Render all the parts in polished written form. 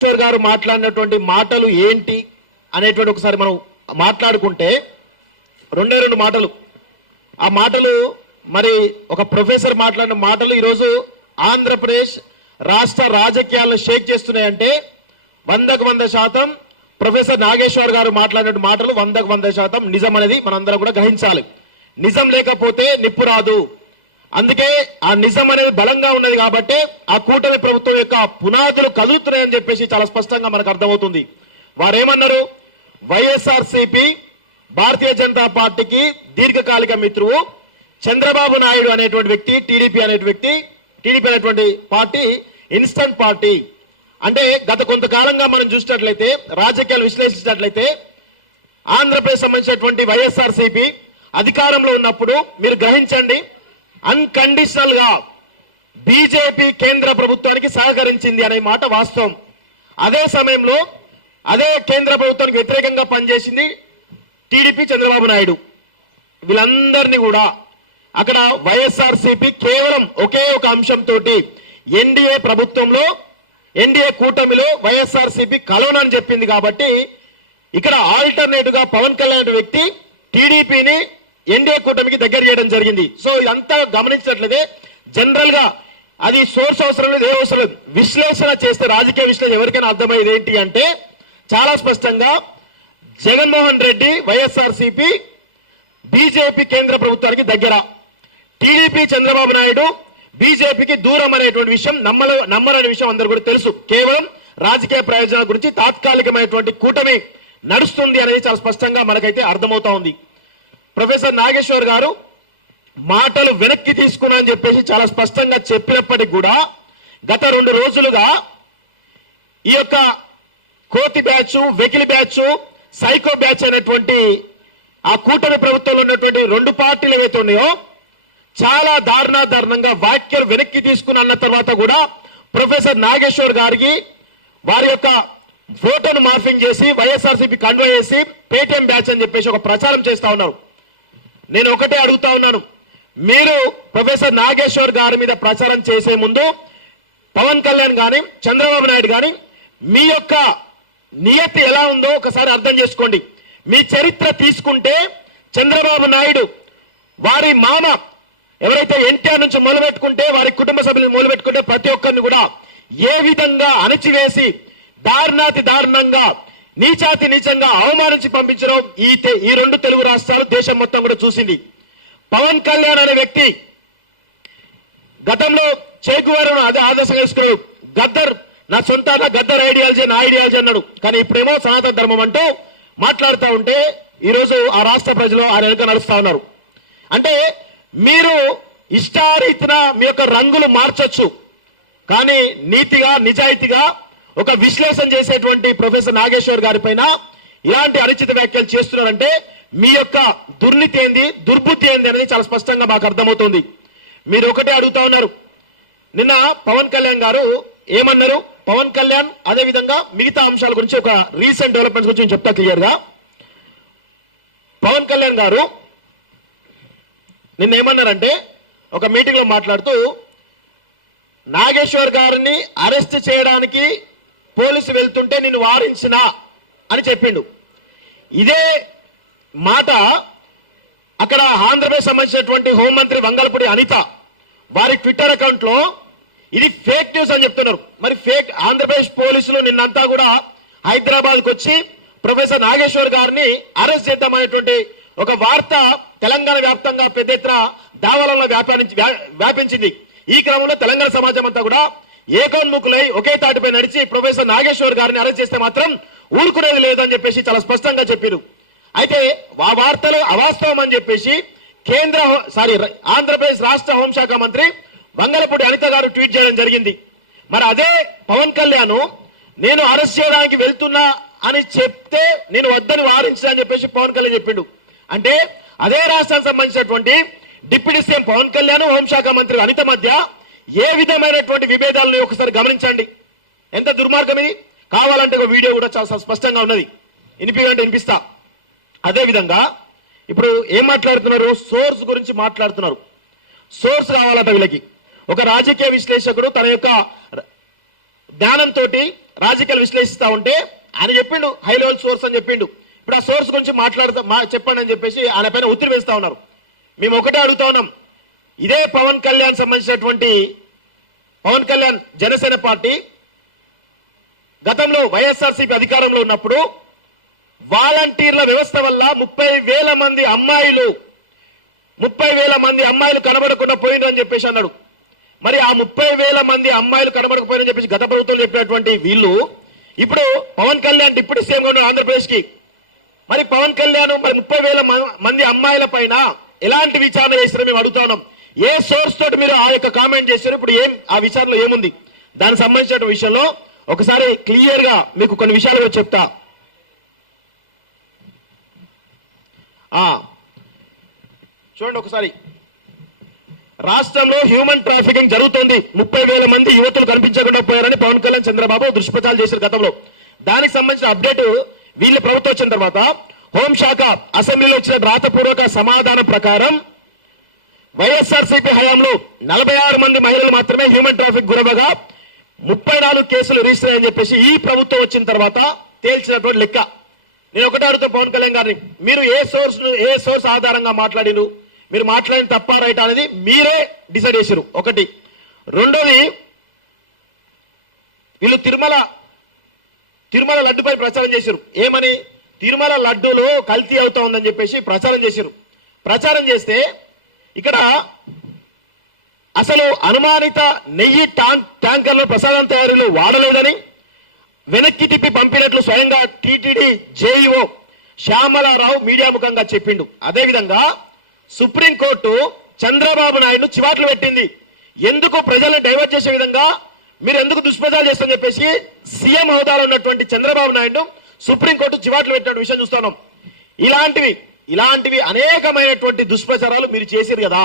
కిషోర్ గారు మాట్లాడినటువంటి మాటలు ఏంటి అనేటువంటి ఒకసారి మనం మాట్లాడుకుంటే రెండు మాటలు ఆ మాటలు మరి ఒక ప్రొఫెసర్ మాట్లాడిన మాటలు ఈరోజు ఆంధ్రప్రదేశ్ రాష్ట్ర రాజకీయాలను షేక్ చేస్తున్నాయంటే 100% ప్రొఫెసర్ నాగేశ్వర్ గారు మాట్లాడిన మాటలు 100% నిజం అనేది మనందరం కూడా గ్రహించాలి. నిజం లేకపోతే నిప్పు రాదు. అందుకే ఆ నిజం అనేది బలంగా ఉన్నది కాబట్టి ఆ కూటమి ప్రభుత్వం యొక్క పునాదులు కదులుతున్నాయని చెప్పేసి చాలా స్పష్టంగా మనకు అర్థమవుతుంది. వారేమన్నారు, వైఎస్ఆర్సీపీ భారతీయ జనతా పార్టీకి దీర్ఘకాలిక మిత్రువు చంద్రబాబు నాయుడు అనేటువంటి వ్యక్తి, టీడీపీ అనేటువంటి పార్టీ ఇన్స్టంట్ పార్టీ. అంటే గత కొంతకాలంగా మనం చూసినట్లయితే, రాజకీయాలు విశ్లేషించినట్లయితే ఆంధ్రప్రదేశ్ సంబంధించినటువంటి వైఎస్ఆర్సీపీ అధికారంలో ఉన్నప్పుడు మీరు గ్రహించండి, అన్కండిషనల్ గా బీజేపీ కేంద్ర ప్రభుత్వానికి సహకరించింది అనే మాట వాస్తవం. అదే సమయంలో అదే కేంద్ర ప్రభుత్వానికి వ్యతిరేకంగా పనిచేసింది టీడీపీ, చంద్రబాబు నాయుడు. వీళ్ళందరినీ కూడా అక్కడ వైఎస్ఆర్సీపీ కేవలం ఒకే ఒక అంశంతో ఎన్డీఏ ప్రభుత్వంలో, ఎన్డీఏ కూటమిలో వైఎస్ఆర్సీపీ కలవనని చెప్పింది కాబట్టి ఇక్కడ ఆల్టర్నేటివ్ గా పవన్ కళ్యాణ్ వ్యక్తి టీడీపీని ఎన్డీఏ కూటమికి దగ్గర చేయడం జరిగింది. సో ఇదంతా గమనించినట్లయితే జనరల్ గా అది సోర్స్ అవసరం లేదు, ఏ అవసరం లేదు. విశ్లేషణ చేస్తే, రాజకీయ విశ్లేషణ ఎవరికైనా అర్థమయ్యేది ఏంటి అంటే చాలా స్పష్టంగా జగన్మోహన్ రెడ్డి వైఎస్ఆర్సీపీ బీజేపీ కేంద్ర ప్రభుత్వానికి దగ్గర, టీడీపీ చంద్రబాబు నాయుడు బీజేపీకి దూరం అనేటువంటి విషయం నమ్మరనే విషయం అందరూ కూడా తెలుసు. కేవలం రాజకీయ ప్రయోజనాల గురించి తాత్కాలికమైనటువంటి కూటమి నడుస్తుంది అనేది చాలా స్పష్టంగా మనకైతే అర్థమవుతా ఉంది. ప్రొఫెసర్ నాగేశ్వర్ గారు మాటలు వెనక్కి తీసుకున్నా అని చెప్పేసి చాలా స్పష్టంగా చెప్పినప్పటికీ కూడా గత 2 రోజులుగా ఈ యొక్క కోతి బ్యాచ్, వెకిలి బ్యాచ్, సైకో బ్యాచ్ అనేటువంటి ఆ కూటమి ప్రభుత్వంలో ఉన్నటువంటి 2 పార్టీలు ఏవైతే ఉన్నాయో చాలా దారుణంగా వ్యాఖ్యలు వెనక్కి తీసుకుని అన్న తర్వాత కూడా ప్రొఫెసర్ నాగేశ్వర్ గారికి వారి యొక్క ఫోటోను మార్ఫింగ్ చేసి వైఎస్ఆర్సీపీ కండువా చేసి పేటీఎం బ్యాచ్ అని చెప్పేసి ఒక ప్రచారం చేస్తా ఉన్నారు. నేను ఒకటే అడుగుతా ఉన్నాను, మీరు ప్రొఫెసర్ నాగేశ్వర్ గారి మీద ప్రచారం చేసే ముందు పవన్ కళ్యాణ్ గాని, చంద్రబాబు నాయుడు గాని మీ యొక్క నియతి ఎలా ఉందో ఒకసారి అర్థం చేసుకోండి. మీ చరిత్ర తీసుకుంటే చంద్రబాబు నాయుడు వారి మామ ఎవరైతే ఎన్టీఆర్ నుంచి మొదలుపెట్టుకుంటే, వారి కుటుంబ సభ్యులను మొదలుపెట్టుకుంటే ప్రతి ఒక్కరిని కూడా ఏ విధంగా అణచివేసి దారుణంగా నీచంగా అవమానించి పంపించడం ఈ 2 తెలుగు రాష్ట్రాలు, దేశం మొత్తం కూడా చూసింది. పవన్ కళ్యాణ్ అనే వ్యక్తి గతంలో చేకువారు అదే ఆదర్శంగా తీసుకున్నాడు. గద్దర్ నా సొంత, గద్దర్ ఐడియాలజీ నా ఐడియాలజీ అన్నాడు. కానీ ఇప్పుడేమో సనాతన ధర్మం అంటూ మాట్లాడుతూ ఉంటే ఈరోజు ఆ రాష్ట్ర ప్రజలు ఆయన వెనుక నడుస్తా ఉన్నారు. అంటే మీరు ఇష్టారీతిన మీ యొక్క రంగులు మార్చొచ్చు, కానీ నీతిగా, నిజాయితీగా ఒక విశ్లేషణ చేసేటువంటి ప్రొఫెసర్ నాగేశ్వర్ గారి పైన ఇలాంటి అనుచిత వ్యాఖ్యలు చేస్తున్నారంటే మీ యొక్క దుర్నీతి ఏంది, దుర్బుద్ధి ఏంది అనేది చాలా స్పష్టంగా మాకు అర్థమవుతుంది. మీరు ఒకటే అడుగుతా ఉన్నారు. నిన్న పవన్ కళ్యాణ్ గారు ఏమన్నారు, పవన్ కళ్యాణ్ అదే విధంగా మిగతా అంశాల గురించి ఒక రీసెంట్ డెవలప్మెంట్స్ గురించి చెప్తా క్లియర్ గా. పవన్ కళ్యాణ్ గారు నిన్న ఏమన్నారంటే ఒక మీటింగ్ లో మాట్లాడుతూ నాగేశ్వర్ గారిని అరెస్ట్ చేయడానికి పోలీసు వెళ్తుంటే నిన్ను వారించినా అని చెప్పిండు. ఇదే మాట అక్కడ ఆంధ్రప్రదేశ్ సంబంధించినటువంటి హోంమంత్రి వంగలపూడి అనిత వారి ట్విట్టర్ అకౌంట్ లో ఇది ఫేక్ న్యూస్ అని చెప్తున్నారు. మరి ఫేక్ ఆంధ్రప్రదేశ్ పోలీసులు నిన్నంతా కూడా హైదరాబాద్ కు వచ్చి ప్రొఫెసర్ నాగేశ్వర్ గారిని అరెస్ట్ చేద్దామనేటువంటి ఒక వార్త తెలంగాణ వ్యాప్తంగా పెద్ద ఎత్తున దావాలలో వ్యాపించింది. ఈ క్రమంలో తెలంగాణ సమాజం అంతా కూడా ఏకోన్ముఖులై ఒకే తాటిపై నడిచి ప్రొఫెసర్ నాగేశ్వర్ గారిని అరెస్ట్ చేస్తే మాత్రం ఊరుకునేది లేదు అని చెప్పేసి చాలా స్పష్టంగా చెప్పారు. అయితే ఆ వార్తలు అవాస్తవం అని చెప్పేసి ఆంధ్రప్రదేశ్ రాష్ట్ర హోంశాఖ మంత్రి వంగలపూడి అనిత గారు ట్వీట్ చేయడం జరిగింది. మరి అదే పవన్ కళ్యాణ్ నేను అరెస్ట్ చేయడానికి వెళ్తున్నా అని చెప్తే నేను వద్దని వారించా అని చెప్పేసి పవన్ కళ్యాణ్ చెప్పిండు. అంటే అదే రాష్ట్రానికి సంబంధించినటువంటి డిప్యూటీ సీఎం పవన్ కళ్యాణ్, హోంశాఖ మంత్రి అనిత మధ్య ఏ విధమైనటువంటి విభేదాలను ఒకసారి గమనించండి. ఎంత దుర్మార్గం ఇది. కావాలంటే ఒక వీడియో కూడా చాలా స్పష్టంగా ఉన్నది, వినిపిస్తా. అదే విధంగా ఇప్పుడు ఏం మాట్లాడుతున్నారు, సోర్స్ గురించి మాట్లాడుతున్నారు. సోర్స్ కావాలట వీళ్ళకి. ఒక రాజకీయ విశ్లేషకుడు తన యొక్క జ్ఞానంతో రాజకీయాలు విశ్లేషిస్తా ఉంటే ఆయన చెప్పిండు హై లెవెల్ సోర్స్ అని చెప్పిండు. ఇప్పుడు ఆ సోర్స్ గురించి చెప్పండి అని చెప్పేసి ఆయన పైన ఒత్తిడి వేస్తా ఉన్నారు. మేము ఒకటే అడుగుతా ఉన్నాం, ఇదే పవన్ కళ్యాణ్ సంబంధించినటువంటి పవన్ కళ్యాణ్ జనసేన పార్టీ గతంలో వైఎస్ఆర్సీపీ అధికారంలో ఉన్నప్పుడు వాలంటీర్ల వ్యవస్థ వల్ల 30,000 మంది అమ్మాయిలు కనబడకుండా పోయినరు అని చెప్పేసి అన్నాడు. మరి ఆ 30,000 మంది అమ్మాయిలు కనబడకపోయినని చెప్పేసి గత ప్రభుత్వం చెప్పినటువంటి వీళ్ళు ఇప్పుడు పవన్ కళ్యాణ్ డిప్యూటీ సీఎంగా ఉన్నారు ఆంధ్రప్రదేశ్ కి. మరి పవన్ కళ్యాణ్ మరి 30,000 మంది అమ్మాయిల పైన ఎలాంటి విచారణ చేస్తారో మేము అడుగుతా ఉన్నాం. ఏ సోర్స్ తోటి మీరు ఆ యొక్క కామెంట్ చేశారు, ఇప్పుడు ఆ విచారణలో ఏముంది, దానికి సంబంధించిన విషయంలో ఒకసారి క్లియర్ గా మీకు కొన్ని విషయాలు చెప్తా. చూడండి ఒకసారి, రాష్ట్రంలో హ్యూమన్ ట్రాఫికింగ్ జరుగుతోంది, 30,000 మంది యువతులు కనిపించకుండా పోయారని పవన్ కళ్యాణ్ చంద్రబాబు దుష్ప్రచారాలు చేశారు గతంలో. దానికి సంబంధించిన అప్డేట్ వీళ్ళ ప్రభుత్వం వచ్చిన తర్వాత హోంశాఖ అసెంబ్లీలో ఇచ్చిన రాతపూర్వక సమాధానం ప్రకారం వైఎస్ఆర్సీపీ హయాంలో 46 మంది మహిళలు మాత్రమే హ్యూమన్ ట్రాఫిక్ గురవగా 34 కేసులు రిజిస్టర్ అని చెప్పేసి ఈ ప్రభుత్వం వచ్చిన తర్వాత తేల్చినటువంటి లెక్క. నేను ఒకటే అడుగుతా పవన్ కళ్యాణ్ గారిని, మీరు ఏ సోర్స్ ఆధారంగా మాట్లాడిను, మీరు మాట్లాడిన తప్ప రైట్ అనేది మీరే డిసైడ్ చేశారు ఒకటి. రెండోది, వీళ్ళు తిరుమల లడ్డుపై ప్రచారం చేశారు. ఏమని? తిరుమల లడ్డూలో కల్తీ అవుతా ఉందని చెప్పేసి ప్రచారం చేశారు. ప్రచారం చేస్తే ఇక్కడ అసలు అనుమానిత నెయ్యి ట్యాంకర్లు ప్రసాదం తయారీలో వాడలేదని వెనక్కి తిప్పి పంపినట్లు స్వయంగా టీటీడీ జేఈఓ శ్యామలారావు మీడియా ముఖంగా చెప్పిండు. అదేవిధంగా సుప్రీంకోర్టు చంద్రబాబు నాయుడు చివాట్లు పెట్టింది. ఎందుకు ప్రజలను డైవర్ట్ చేసే విధంగా మీరు ఎందుకు దుష్ప్రచారం చేస్తారని చెప్పేసి సీఎం హోదాలో ఉన్నటువంటి చంద్రబాబు నాయుడు సుప్రీంకోర్టు చివాట్లు పెట్టిన విషయం చూస్తున్నాం. ఇలాంటివి అనేకమైనటువంటి దుష్ప్రచారాలు మీరు చేశారు కదా,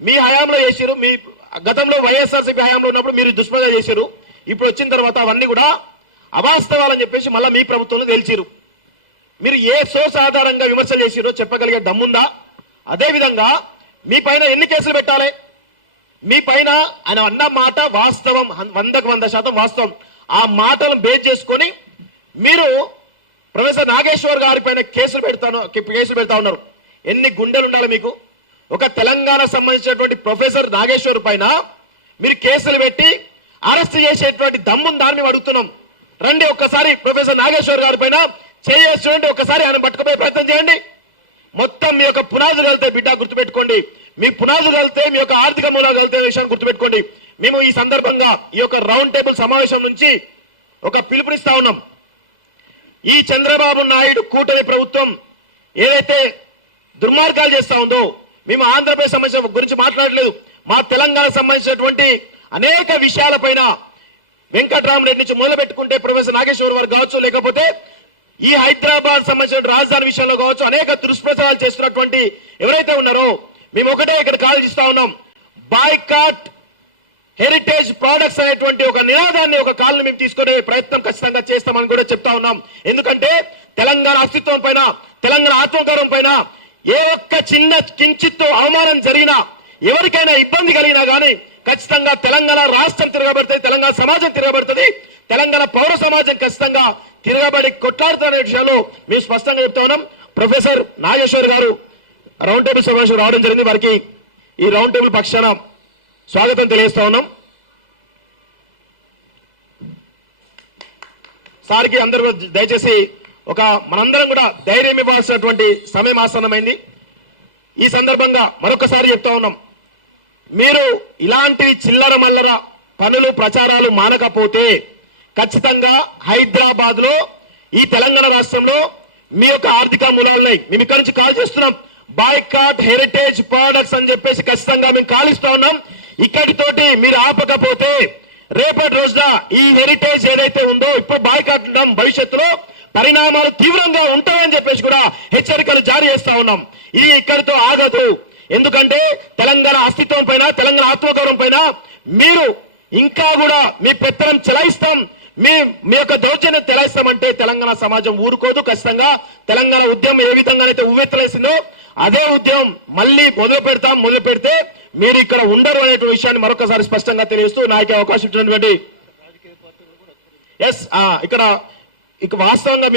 మీ హయాంలో చేశారు. మీ గతంలో వైఎస్ఆర్సీపీ హయాంలో ఉన్నప్పుడు మీరు దుష్ప్రచారం చేశారు. ఇప్పుడు వచ్చిన తర్వాత అవన్నీ కూడా అవాస్తవాలని చెప్పేసి మళ్ళీ మీ ప్రభుత్వంలో తేల్చారు. మీరు ఏ సోర్స్ ఆధారంగా విమర్శలు చేసిరో చెప్పగలిగే దమ్ముందా? అదేవిధంగా మీ పైన ఎన్ని కేసులు పెట్టాలి? మీ పైన ఆయన అన్న మాట వాస్తవం, 100% వాస్తవం. ఆ మాటలను బేస్ చేసుకొని మీరు ప్రొఫెసర్ నాగేశ్వర్ గారి పైన కేసులు పెడతా ఉన్నారు. ఎన్ని గుండెలు ఉండాలి మీకు? ఒక తెలంగాణ సంబంధించినటువంటి ప్రొఫెసర్ నాగేశ్వర్ పైన మీరు కేసులు పెట్టి అరెస్ట్ చేసేటువంటి దమ్ముని దాన్ని మేము అడుగుతున్నాం. రండి ఒక్కసారి ప్రొఫెసర్ నాగేశ్వర్ గారి పైన చూడండి, ఒక్కసారి ఆయన పట్టుకుపోయే ప్రయత్నం చేయండి. మొత్తం మీ యొక్క పునాదులు వెళ్తే బిడ్డ గుర్తుపెట్టుకోండి, మీ పునాదులు వెళ్తే మీ యొక్క ఆర్థిక మూలాలు వెళ్తే విషయాన్ని గుర్తుపెట్టుకోండి. మేము ఈ సందర్భంగా ఈ యొక్క రౌండ్ టేబుల్ సమావేశం నుంచి ఒక పిలుపునిస్తా ఉన్నాం. ఈ చంద్రబాబు నాయుడు కూటమి ప్రభుత్వం ఏదైతే దుర్మార్గాలు చేస్తా ఉందో, మేము ఆంధ్రప్రదేశ్ సంబంధించిన గురించి మాట్లాడలేదు, మా తెలంగాణ సంబంధించినటువంటి అనేక విషయాలపైన వెంకటరామరెడ్డి నుంచి మొదలు పెట్టుకుంటే ప్రొఫెసర్ నాగేశ్వర్ వారు కావచ్చు, లేకపోతే ఈ హైదరాబాద్ సంబంధించిన రాజధాని విషయంలో కావచ్చు, అనేక దుష్ప్రచారాలు చేస్తున్నటువంటి ఎవరైతే ఉన్నారో మేము ఒకటే ఇక్కడ కాల్ చేస్తా ఉన్నాం. బాయ్కాట్ హెరిటేజ్ ప్రొడక్ట్స్ అనేటువంటి ఒక నినాదాన్ని, ఒక కాల్ని మేము తీసుకునే ప్రయత్నం ఖచ్చితంగా చేస్తామని కూడా చెప్తా ఉన్నాం. ఎందుకంటే తెలంగాణ అస్తిత్వం పైన, తెలంగాణ ఆత్మగౌరవం పైన ఏ ఒక్క చిన్న కించిత్తు అవమానం జరిగినా, ఎవరికైనా ఇబ్బంది కలిగినా కానీ ఖచ్చితంగా తెలంగాణ రాష్ట్రం తిరగబడుతుంది, తెలంగాణ సమాజం తిరగబడుతుంది, తెలంగాణ పౌర సమాజం ఖచ్చితంగా తిరగబడి కొట్లాడుతున్న విషయాలు మేము స్పష్టంగా చెప్తా ఉన్నాం. ప్రొఫెసర్ నాగేశ్వర్ గారు రౌండ్ టేబుల్ సమావేశం రావడం జరిగింది. వారికి ఈ రౌండ్ టేబుల్ పక్షాన స్వాగతం తెలియజేస్తా ఉన్నాం. సార్కి అందరూ దయచేసి మనందరం కూడా ధైర్యం ఇవ్వాల్సినటువంటి సమయం ఆసన్నమైంది. ఈ సందర్భంగా మరొకసారి చెప్తా ఉన్నాం, మీరు ఇలాంటివి చిల్లర మల్లర పనులు ప్రచారాలు మానకపోతే ఖచ్చితంగా హైదరాబాద్ లో, ఈ తెలంగాణ రాష్ట్రంలో మీ యొక్క ఆర్థిక మూలాలున్నాయి. మేము ఇక్కడ నుంచి కాల్ చేస్తున్నాం. బాయ్కాట్ హెరిటేజ్ ప్రొడక్ట్స్ అని చెప్పేసి ఖచ్చితంగా మేము కాల్ ఇస్తా ఉన్నాం. ఇక్కడితోటి మీరు ఆపకపోతే రేపటి రోజున ఈ హెరిటేజ్ ఏదైతే ఉందో ఇప్పుడు బాయ్కాట్ భవిష్యత్తులో పరిణామాలు తీవ్రంగా ఉంటాయని చెప్పేసి కూడా హెచ్చరికలు జారీ చేస్తా ఉన్నాం. ఇది ఇక్కడితో ఆగదు. ఎందుకంటే తెలంగాణ అస్తిత్వం పైన, తెలంగాణ ఆత్మగౌరవం పైన మీరు ఇంకా కూడా మీ పెత్తనం చెలాయిస్తాం, మీ యొక్క దౌర్జన్యం చెలాయిస్తామంటే తెలంగాణ సమాజం ఊరుకోదు. ఖచ్చితంగా తెలంగాణ ఉద్యమం ఏ విధంగానైతే ఉవ్వెత్తలేసిందో అదే ఉద్యమం మళ్ళీ మొదలు పెడితే మీరు ఇక్కడ ఉండరు అనేటువంటి విషయాన్ని మరొకసారి స్పష్టంగా తెలియజేస్తూ నాకు అవకాశం ఇచ్చినటువంటి ఎస్ ఇక్కడ ఇక వాస్తవంగా